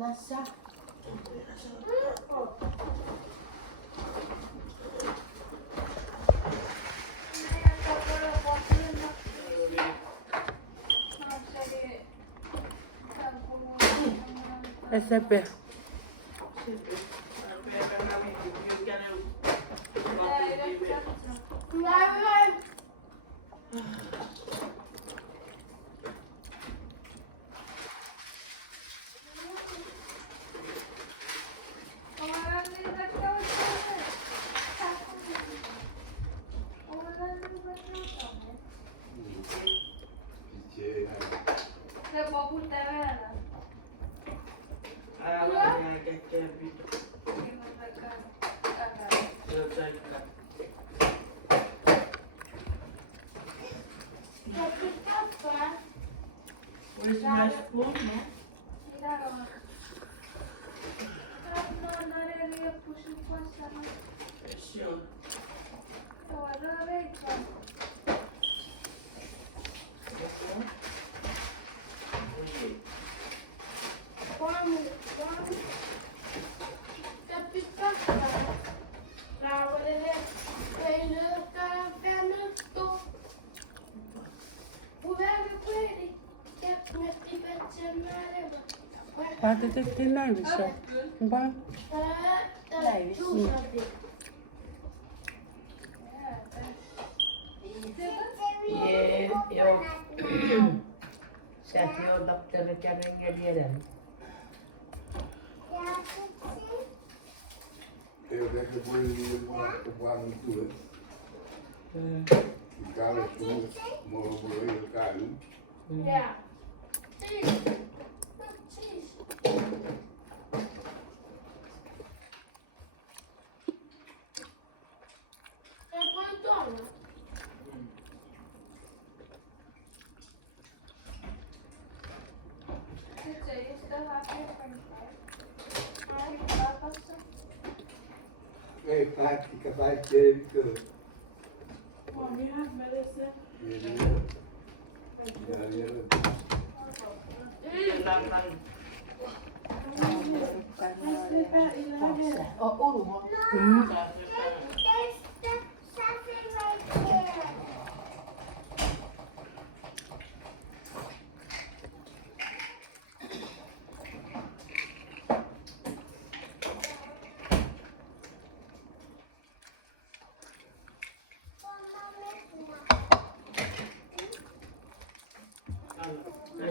Nasza. SMP. Where's my spoon, man? Sure. Päätettiin näivissä. Vaan. Joo. Säkin on doktorit ja rengelieren. Eu tenho que pôr ele tudo. O cara tudo, morro por aí, o cara. Yeah. Ei, prática, vai ter tudo. Mom, you have medicine?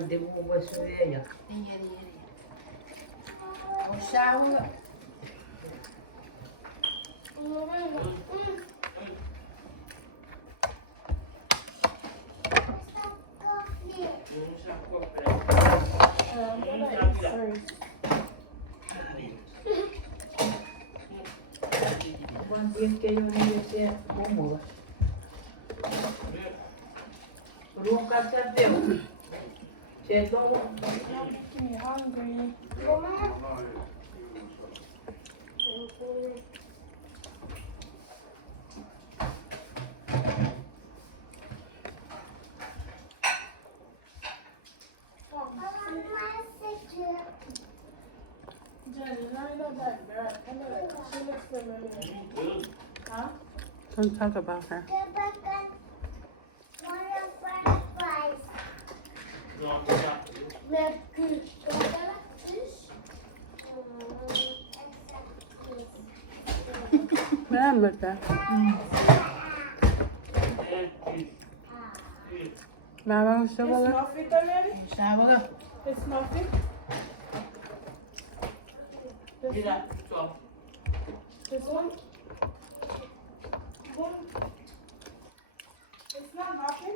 Devo questo di ella. Shower. Buon dia che io mi sia buon. Ruoka täytyy. Se on Making me hungry. Don't talk about her. Remember that. Mama, It's muffin already? Shower. It's muffin? This one? It's not muffin?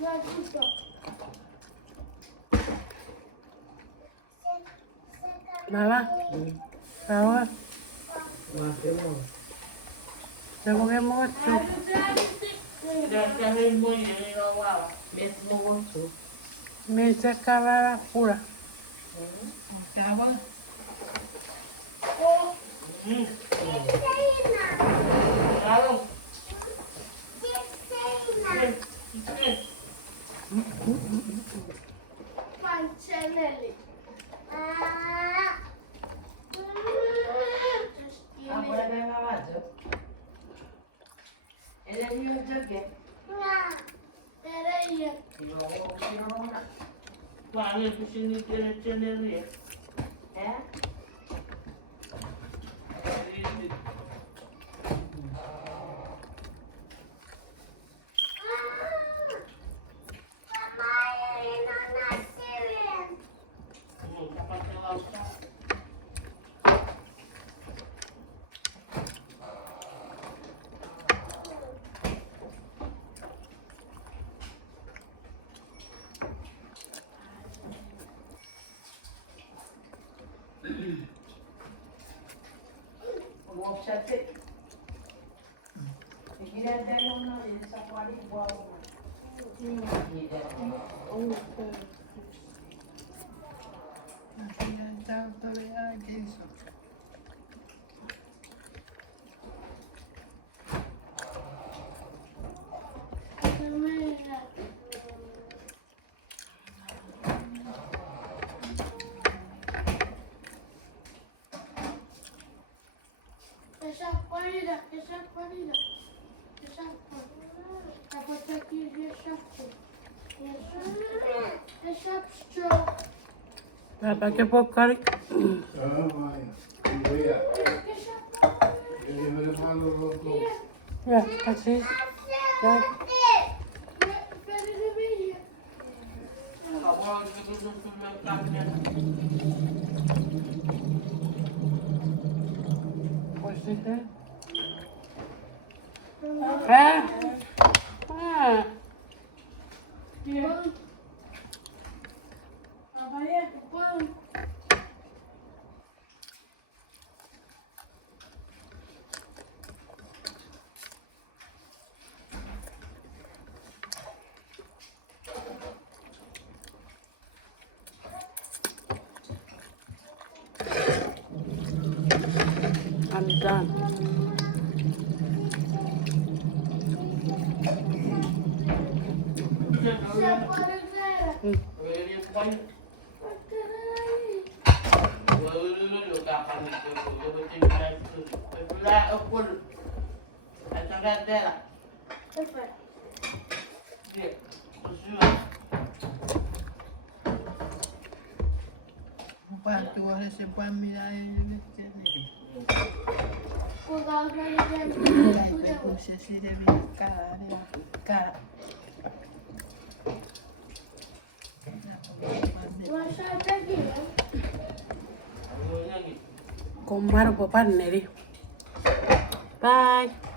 Yeah, it's not. Mama, Mama, tengo que mucho. Me seca la pura. Pancelele. Agora vai lavado. Ele é meu jaquete. Peraí. Guarda que se não quer ter nele. É? Vamos chatear. Seguir até não ele só pode igual. Deixa a panela. Tá botando aqui, deixa a pistol. Papá, que porcaria. Ah, vai. Voy a. Deixa a panela. Yo me lo mando loco. Ya, así. Ya. Pues sí, ¿eh? I'm done. Quanto ora se può mirar il Dai, per se si deve cara. Con barbo, paneri. Bye.